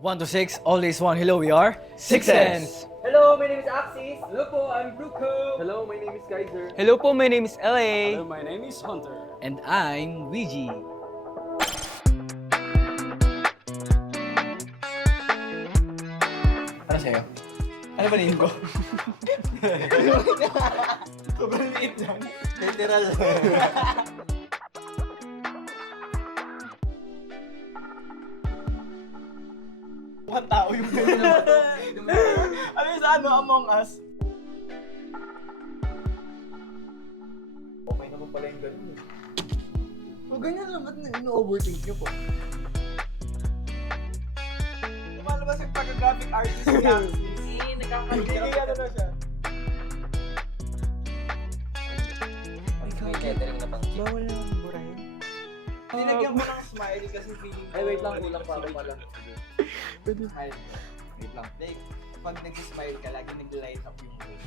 1 to 6, always one. Hello, we are Six Sense. Hello, my name is Axis. Hello po, I'm Bruco. Hello, my name is Kaiser. Hello po, my name is LA. Hello, my name is Hunter. And I'm Ouija. Ano sa'yo? Ano ba name ko? Sobrang liit lang. Literal. Mukhang tao yung ano yung sa ano, Among Us? Okay naman pala yung ganun eh. O ganyan lang, ba't ino-overthink nyo po? Lumalabas yung pag-graphic artist ni Axis. Nagkakaligay ano na siya. May catering na pang chip. Bawal lang burahin. Nilagyan ko ng smile kasi feeling ko... Ay, wait lang, kulang pa ako pala. Smile. Wait lang. Like, kapag nag-smile ka, lagi nag-light up yung mood.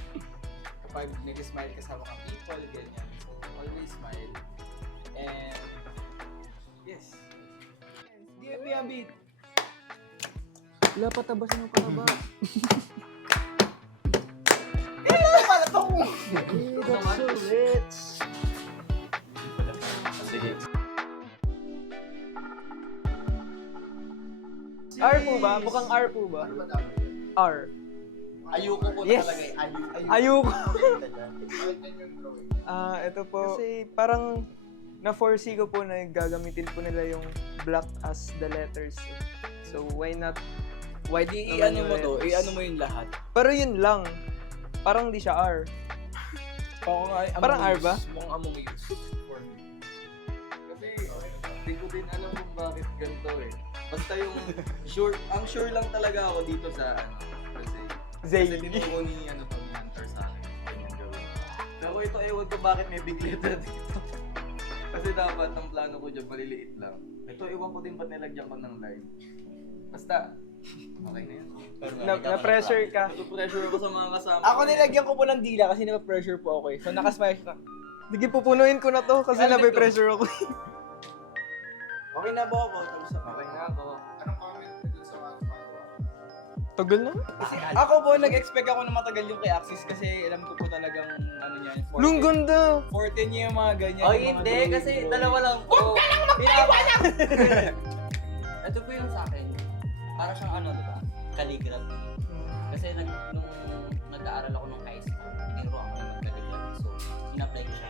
Kapag nag-smile kasama kang people, ganyan. So, always smile. And... Yes. Give me a beat. Wala patabasin ng palaba. Pala to! That's so rich. Sige. R po ba? Mukhang R po ba? R. Ayoko po Yes. nakalagay. Ayoko. Ayoko. Ito po. Kasi parang na-foresee ko po na gagamitin po nila yung black as the letters. So why not? Why di i-ano mo to? I-ano mo yung lahat? Pero yun lang. Parang di siya R. Parang R ba? Mukhang Among Us. Kasi, hindi ko din alam kung bakit ganito eh. Basta yung sure, ang sure lang talaga ako dito sa ano. Kasi tinuro ni ano to, ni Hunter sa akin. Ganyan gawin. Pero ito, ewan ko bakit may big letter dito. Kasi dapat ang plano ko dyan maliliit lang. Ito, ewan ko din ba't nilagyan ko ng line. Basta, okay na yan. Na-pressure ka. Pressure ako sa mga kasama. Ako nilagyan ko po ng dila kasi na-pressure po ako eh. So nakasmile siya. Sige, pupunuin ko na to kasi Ano to? pressure ako. Okay na ba ako? Tapos Okay na ako. Tagal na. Kasi ako po, nag-expect ako na matagal yung kay Axis kasi alam ko po talagang ano niya, yung 14. Nung ganda. 14 niya yung mga ganyan. Oh, yung mga hindi. drawing, Kasi drawing. dalawa lang po. Huwag ka lang magpaliwanag! Ito po yung sa akin. Para siyang ano, diba? Calligraphy. Kasi nung nag-aaral ako nung high school, tinuro ako ng mag-calligraphy. So, in-apply ko siya.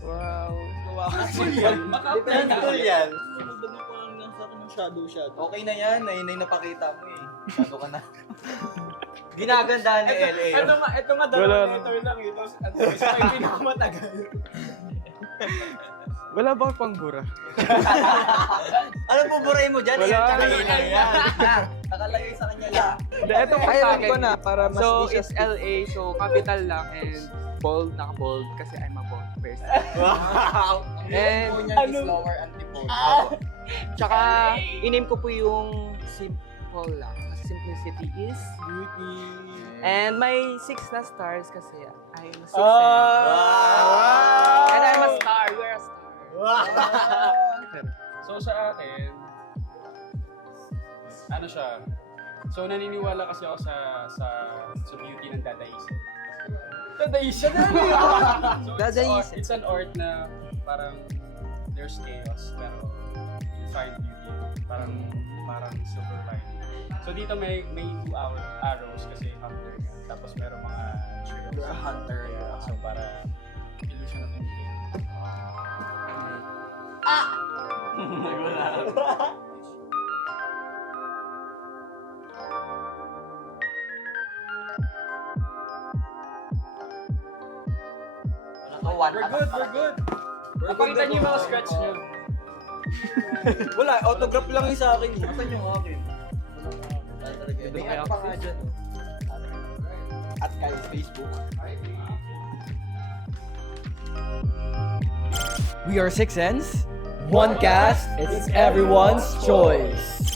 Wow. Makapul yan. Makapul yan. Nagdagan ko lang sa akin ng shadow. Okay na yan. Nay napakita mo eh. Shadow ka na. Ginagandahan ni LA. Ito nga Wala dalawang na. letter lang yun. Tapos at least may pinakamatagal. Wala ba pang bura? Ano po burahin mo dyan? Wala. Nakalagay lang yan. Nakalagay sa kanya lang. Ito pa sa akin. Ko na para mas So, di siya it's LA, so capital lang and bold, naka-bold kasi I'm a bold person. Wow! And, Ang niya is lower antipode. tsaka, inim ko po yung simple lang. Kasi simplicity is beauty. And my 6 na stars kasi I'm a 6 and I'm a star. We're a star. So sa akin, ano siya? So naniniwala kasi ako sa beauty ng dadaism. Dadaism? So Dadaism. it's an art na parang there's chaos pero you find beauty. Parang silver lining. So dito may 2 arrows kasi hunter yan. Tapos meron mga trails. You're a hunter. Yeah, so para illusion of beauty. We're good. Napakita niyo yung mga scratch niyo. Wala, autograph lang yung sa akin. Asan yung akin? May ano pa nga dyan. At kay Facebook. We are Six Sense. One cast, it's everyone's choice.